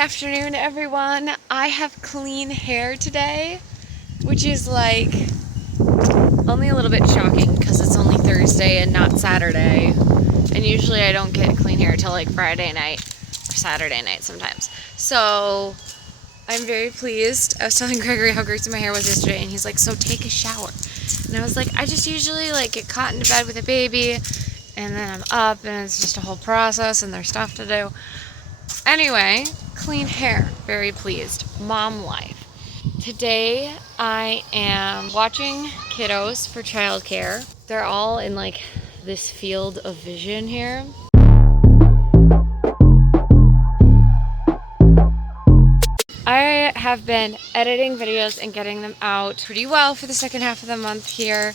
afternoon, everyone. I have clean hair today, which is like only a little bit shocking because it's only Thursday and not Saturday. And usually I don't get clean hair till like Friday night or Saturday night sometimes. So I'm very pleased. I was telling Gregory how greasy my hair was yesterday, and he's like, so take a shower. And I was like, I just usually like get caught into bed with a baby, and then I'm up, and it's just a whole process, and there's stuff to do. Anyway, clean hair, very pleased. Mom life. Today I am watching kiddos for childcare. They're all in like this field of vision here. I have been editing videos and getting them out pretty well for the second half of the month here,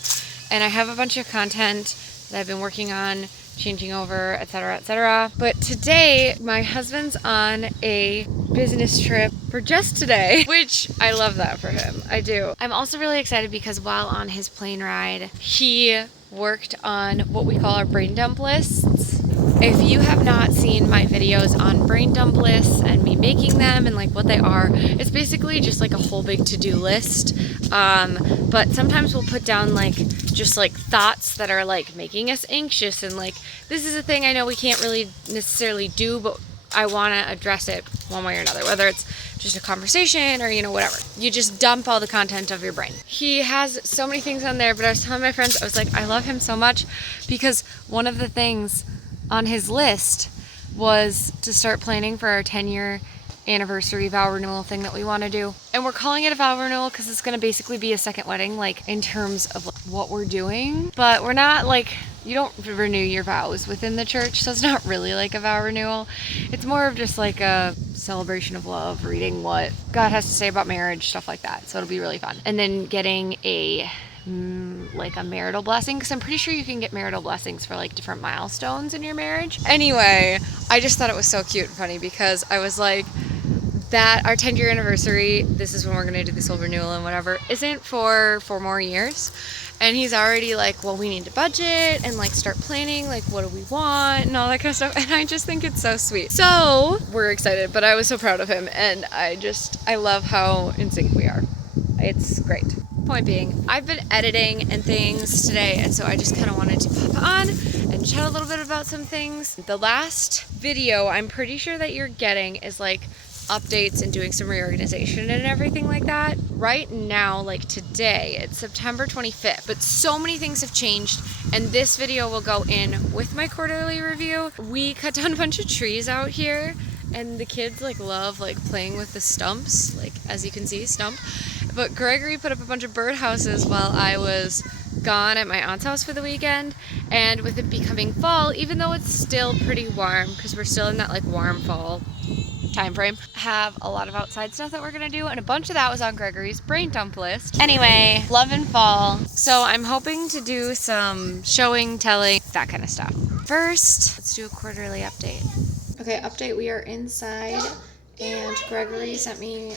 and I have a bunch of content that I've been working on, changing over, etc., etc. But today, my husband's on a business trip for just today, which I love that for him. I do. I'm also really excited because while on his plane ride, he worked on what we call our brain dump lists. If you have not seen my videos on brain dump lists and me making them and like what they are, it's basically just like a whole big to-do list. But sometimes we'll put down like just like thoughts that are like making us anxious, and like this is a thing I know we can't really necessarily do, but I want to address it one way or another, whether it's just a conversation or, you know, whatever. You just dump all the content of your brain. He has so many things on there, but I was telling my friends, I was like, I love him so much because one of the things on his list was to start planning for our 10-year anniversary vow renewal thing that we want to do. And we're calling it a vow renewal because it's going to basically be a second wedding, like in terms of like, what we're doing. But we're not like, you don't renew your vows within the church, so it's not really like a vow renewal. It's more of just like a celebration of love, reading what God has to say about marriage, stuff like that. So it'll be really fun. And then getting a like a marital blessing, because I'm pretty sure you can get marital blessings for like different milestones in your marriage. Anyway, I just thought it was so cute and funny because I was like, that our 10-year anniversary, this is when we're gonna do this whole renewal and whatever, isn't for 4 more years. And he's already like, well, we need to budget and like start planning, like what do we want and all that kind of stuff. And I just think it's so sweet. So we're excited, but I was so proud of him, and I love how in sync we are. It's great. Point being, I've been editing and things today, and so I just kind of wanted to pop on and chat a little bit about some things. The last video I'm pretty sure that you're getting is like updates and doing some reorganization and everything like that. Right now, like today, it's September 25th, but so many things have changed, and this video will go in with my quarterly review. We cut down a bunch of trees out here, and the kids like love like playing with the stumps, like as you can see, stump. But Gregory put up a bunch of birdhouses while I was gone at my aunt's house for the weekend, and with it becoming fall, even though it's still pretty warm, because we're still in that like warm fall time frame, have a lot of outside stuff that we're gonna do, and a bunch of that was on Gregory's brain dump list. Anyway, love and fall, so I'm hoping to do some showing, telling, that kind of stuff. First, let's do a quarterly update. Okay, update, we are inside, and Gregory sent me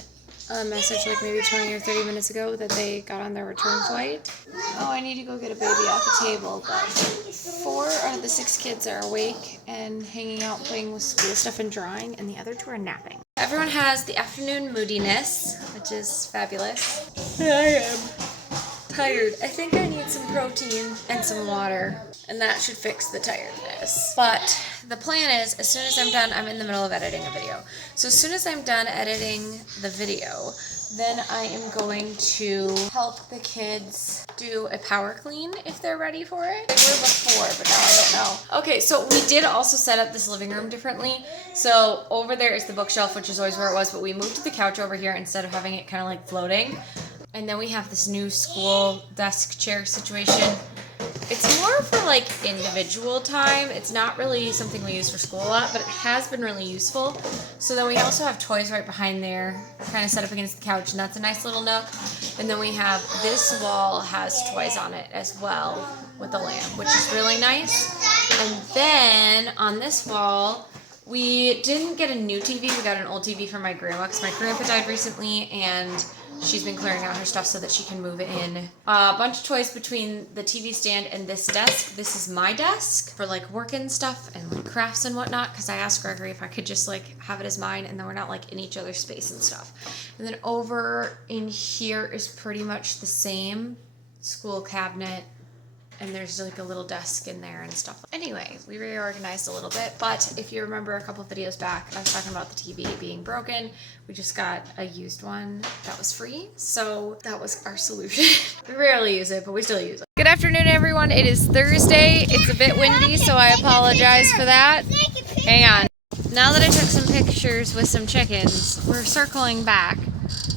a message like maybe 20 or 30 minutes ago that they got on their return flight. Oh, I need to go get a baby off the table, but 4 out of the 6 kids are awake and hanging out playing with school stuff and drawing, and the other 2 are napping. Everyone has the afternoon moodiness, which is fabulous. And I am tired. I think I need some protein and some water, and that should fix the tiredness. But the plan is, as soon as I'm done, I'm in the middle of editing a video. So as soon as I'm done editing the video, then I am going to help the kids do a power clean if they're ready for it. They were before, but now I don't know. Okay, so we did also set up this living room differently. So over there is the bookshelf, which is always where it was, but we moved the couch over here instead of having it kind of like floating. And then we have this new school desk chair situation. It's more for like individual time. It's not really something we use for school a lot, but it has been really useful. So then we also have toys right behind there, kind of set up against the couch, and that's a nice little nook. And then we have this wall has toys on it as well with the lamp, which is really nice. And then on this wall, we didn't get a new TV. We got an old TV from my grandma because my grandpa died recently, and she's been clearing out her stuff so that she can move it in. A bunch of toys between the TV stand and this desk. This is my desk for like work and stuff and like crafts and whatnot, because I asked Gregory if I could just like have it as mine and then we're not like in each other's space and stuff. And then over in here is pretty much the same school cabinet, and there's like a little desk in there and stuff. Anyway, we reorganized a little bit, but if you remember a couple of videos back, I was talking about the TV being broken. We just got a used one that was free, so that was our solution. We rarely use it, but we still use it. Good afternoon, everyone. It is Thursday. It's a bit windy, so I apologize for that. Hang on. Now that I took some pictures with some chickens, we're circling back.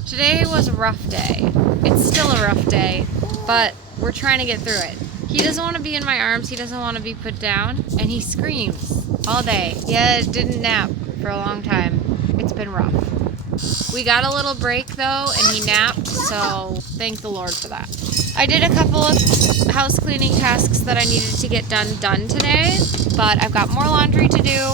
Today was a rough day. It's still a rough day, but we're trying to get through it. He doesn't want to be in my arms, he doesn't want to be put down, and he screams all day. Yeah, didn't nap for a long time. It's been rough. We got a little break though, and he napped, so thank the Lord for that. I did a couple of house cleaning tasks that I needed to get done today, but I've got more laundry to do,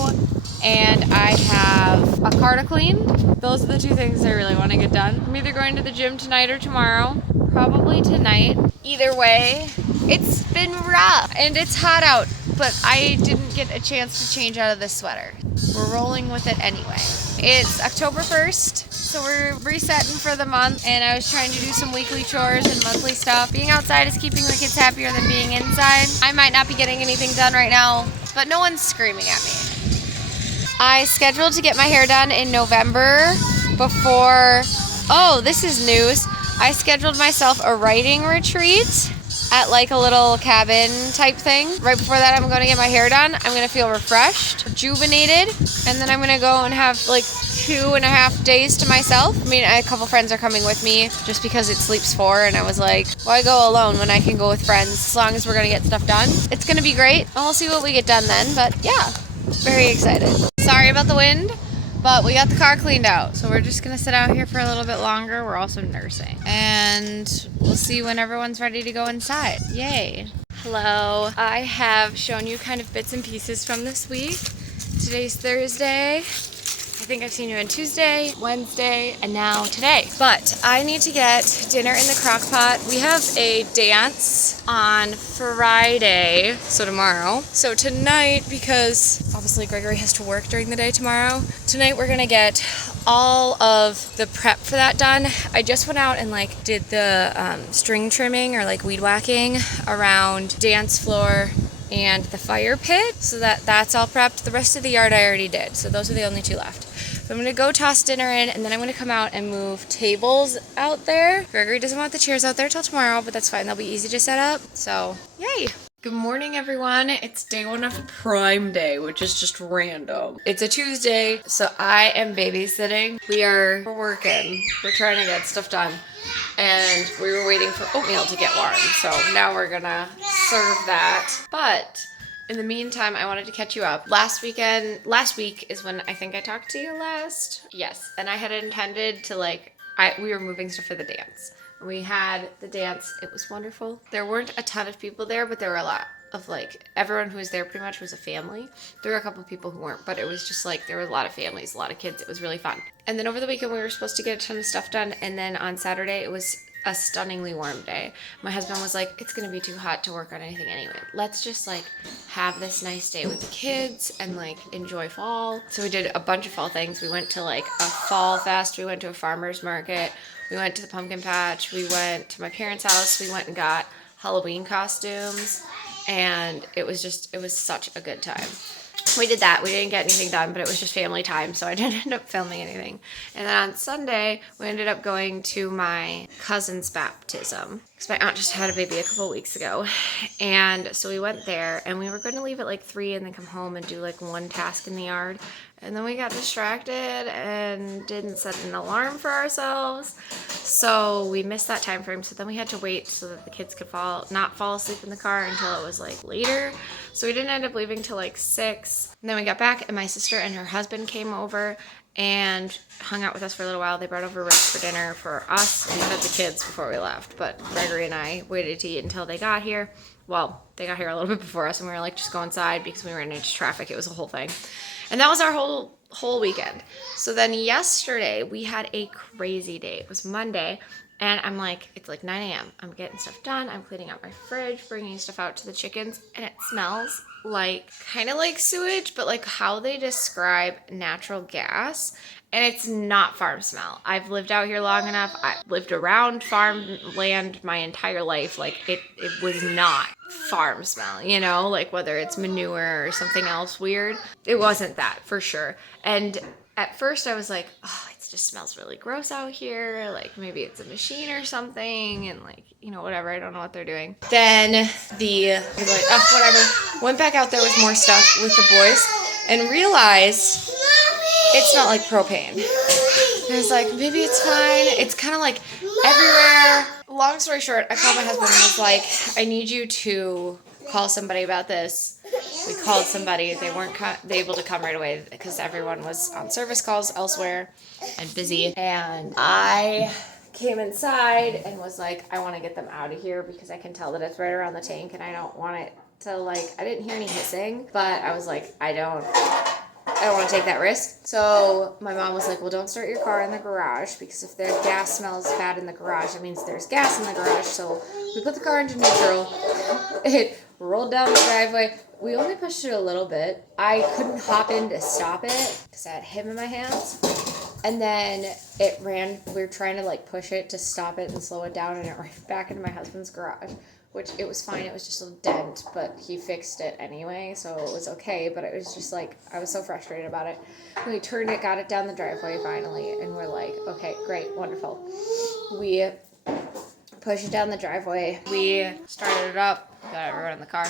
and I have a car to clean. Those are the two things I really want to get done. I'm either going to the gym tonight or tomorrow. Probably tonight. Either way, it's been rough and it's hot out, but I didn't get a chance to change out of this sweater. We're rolling with it anyway. It's October 1st, so we're resetting for the month, and I was trying to do some weekly chores and monthly stuff. Being outside is keeping the kids happier than being inside. I might not be getting anything done right now, but no one's screaming at me. I scheduled to get my hair done in November before, oh, this is news. I scheduled myself a writing retreat at like a little cabin type thing. Right before that, I'm going to get my hair done. I'm going to feel refreshed, rejuvenated, and then I'm going to go and have like 2.5 days to myself. I mean, a couple friends are coming with me just because it sleeps 4, and I was like, why go alone when I can go with friends as long as we're going to get stuff done? It's going to be great. And we'll see what we get done then, but yeah, very excited. Sorry about the wind, but we got the car cleaned out, so we're just gonna sit out here for a little bit longer. We're also nursing, and we'll see when everyone's ready to go inside. Yay. Hello. I have shown you kind of bits and pieces from this week. Today's Thursday. I think I've seen you on Tuesday, Wednesday, and now today. But I need to get dinner in the crock pot. We have a dance on Friday, so tomorrow. So tonight, because obviously Gregory has to work during the day tomorrow, tonight we're gonna get all of the prep for that done. I just went out and like did the string trimming or like weed whacking around dance floor and the fire pit, so that's all prepped. The rest of the yard I already did, so those are the only 2 left. So I'm gonna go toss dinner in, and then I'm gonna come out and move tables out there. Gregory doesn't want the chairs out there till tomorrow, but that's fine. They'll be easy to set up, so yay. Good morning, everyone. It's day 1 of Prime Day, which is just random. It's a Tuesday, so I am babysitting. We're working. We're trying to get stuff done. And we were waiting for oatmeal to get warm, so now we're gonna serve that. But in the meantime, I wanted to catch you up. Last week is when I think I talked to you last. Yes, and I had intended to we were moving stuff for the dance. We had the dance. It was wonderful. There weren't a ton of people there, but there were a lot of everyone who was there pretty much was a family. There were a couple of people who weren't, but it was just there were a lot of families, a lot of kids. It was really fun. And then over the weekend we were supposed to get a ton of stuff done, and then on Saturday it was a stunningly warm day. My husband was like, it's gonna be too hot to work on anything anyway. Let's just have this nice day with the kids and enjoy fall. So we did a bunch of fall things. We went to a fall fest. We went to a farmer's market. We went to the pumpkin patch. We went to my parents' house. We went and got Halloween costumes. And it was such a good time. We did that. We didn't get anything done, but it was just family time, so I didn't end up filming anything. And then on Sunday, we ended up going to my cousin's baptism, because my aunt just had a baby a couple weeks ago. And so we went there, and we were going to leave at 3 and then come home and do 1 task in the yard. And then we got distracted and didn't set an alarm for ourselves. So we missed that time frame. So then we had to wait so that the kids could not fall asleep in the car until it was later. So we didn't end up leaving till 6. And then we got back, and my sister and her husband came over and hung out with us for a little while. They brought over ribs for dinner for us and fed the kids before we left. But Gregory and I waited to eat until they got here. Well, they got here a little bit before us, and we were just go inside because we ran into traffic. It was a whole thing. And that was our whole whole weekend. So then yesterday we had a crazy day. It was Monday. And I'm like, it's like 9 a.m. I'm getting stuff done. I'm cleaning out my fridge, bringing stuff out to the chickens. And it smells like, kind of like sewage, but like how they describe natural gas. And it's not farm smell. I've lived out here long enough. I've lived around farmland my entire life. Like it was not farm smell, you know, like whether it's manure or something else weird. It wasn't that for sure. And at first I was like, oh, it just smells really gross out here. Like maybe it's a machine or something, and like, you know, whatever. I don't know what they're doing. Then I was like, oh, whatever. Went back out there with more stuff with the boys and realized it smelled like propane. I was like, maybe it's fine. It's kind of like everywhere. Long story short, I called my husband and was like, I need you to call somebody about this. We called somebody. They weren't able to come right away because everyone was on service calls elsewhere and busy. And I came inside and was like, I want to get them out of here because I can tell that it's right around the tank and I don't want it to like, I didn't hear any hissing, but I was like, I don't want to take that risk. So my mom was like, well, don't start your car in the garage because if the gas smells bad in the garage, it means there's gas in the garage. So we put the car into neutral. It rolled down the driveway. We only pushed it a little bit. I couldn't hop in to stop it because I had him in my hands. And then it ran, we were trying to like push it to stop it and slow it down, and it ran back into my husband's garage, which it was fine. It was just a dent, but he fixed it anyway, so it was okay. But it was just like, I was so frustrated about it. And we turned it, got it down the driveway finally, and we're like, okay, great, wonderful. We pushed it down the driveway. We started it up, got everyone in the car,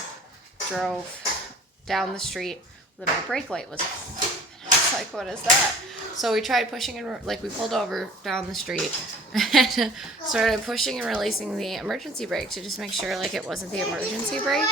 drove down the street. Then my brake light was off. I was like, what is that? So we tried pushing and, like, we pulled over down the street and started pushing and releasing the emergency brake to just make sure, like, it wasn't the emergency brake.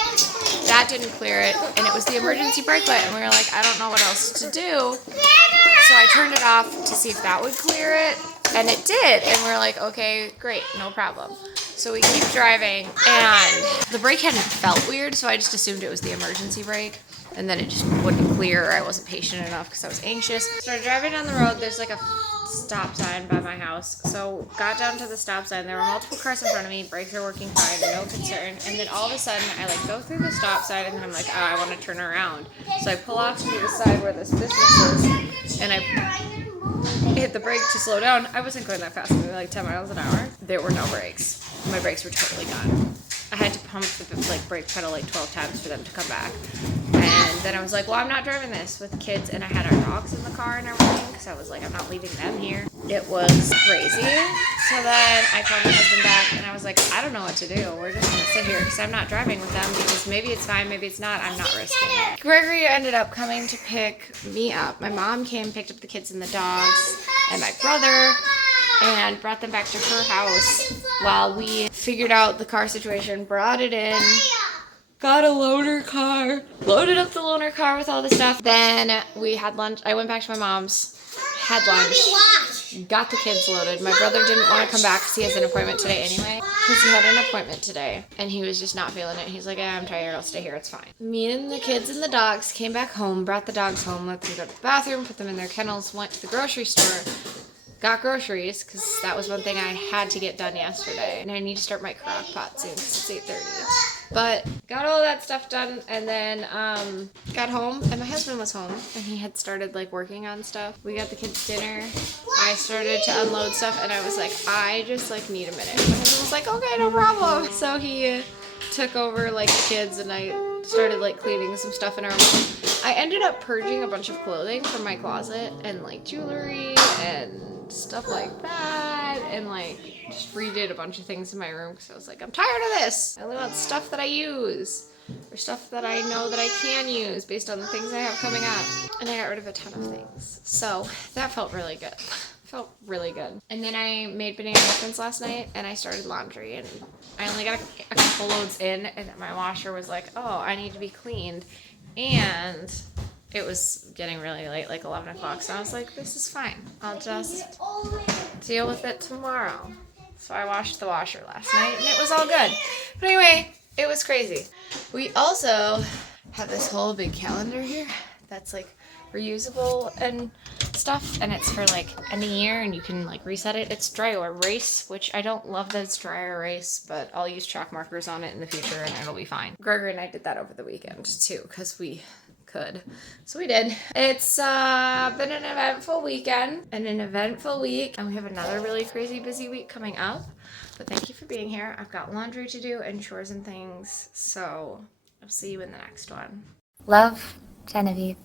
That didn't clear it, and it was the emergency brake light, and we were like, I don't know what else to do. So I turned it off to see if that would clear it, and it did, and we were like, okay, great, no problem. So we keep driving, and the brake hadn't felt weird, so I just assumed it was the emergency brake. And then it just wouldn't clear. I wasn't patient enough because I was anxious. Started driving down the road. There's like a stop sign by my house. So got down to the stop sign. There were multiple cars in front of me. Brakes are working fine. No concern. And then all of a sudden, I like go through the stop sign, and then I'm like, oh, I want to turn around. So I pull off to the side where this business is, and I hit the brake to slow down. I wasn't going that fast. Maybe like 10 miles an hour. There were no brakes. My brakes were totally gone. I had to pump the like brake pedal like 12 times for them to come back. And then I was like, well, I'm not driving this with kids. And I had our dogs in the car and everything because I was like, I'm not leaving them here. It was crazy. So then I called my husband back and I was like, I don't know what to do. We're just going to sit here because I'm not driving with them because maybe it's fine, maybe it's not. I'm not risking it. Gregory ended up coming to pick me up. My mom came, picked up the kids and the dogs and my brother, and brought them back to her house while we figured out the car situation, brought it in, got a loaner car, loaded up the loaner car with all the stuff. Then we had lunch. I went back to my mom's, had lunch, got the kids loaded. My brother didn't want to come back because he has an appointment today anyway. Because he had an appointment today and he was just not feeling it. He's like, I'm tired, I'll stay here, it's fine. Me and the kids and the dogs came back home, brought the dogs home, let them go to the bathroom, put them in their kennels, went to the grocery store, got groceries, because that was one thing I had to get done yesterday. And I need to start my crock pot soon, because it's 8:30. But got all that stuff done, and then got home, and my husband was home, and he had started like working on stuff. We got the kids dinner. I started to unload stuff, and I was like, I just like need a minute. My husband was like, okay, no problem. So he took over like the kids, and I started like cleaning some stuff in our room. I ended up purging a bunch of clothing from my closet and like jewelry and stuff like that, and like just redid a bunch of things in my room because I was like, I'm tired of this. I only want stuff that I use or stuff that I know that I can use based on the things I have coming up. And I got rid of a ton of things. So that felt really good. Felt really good. And then I made banana muffins last night and I started laundry, and I only got a couple loads in, and my washer was like, oh, I need to be cleaned. And it was getting really late, like 11 o'clock, so I was like, this is fine. I'll just deal with it tomorrow. So I washed the washer last night, and it was all good. But anyway, it was crazy. We also have this whole big calendar here that's like reusable and stuff, and it's for like end of year and you can like reset it. It's dry erase, which I don't love that it's dry erase, but I'll use chalk markers on it in the future and it'll be fine. Gregory and I did that over the weekend too because we could. So we did. It's been an eventful weekend and an eventful week, and we have another really crazy busy week coming up. But thank you for being here. I've got laundry to do and chores and things, so I'll see you in the next one. Love, Genevieve.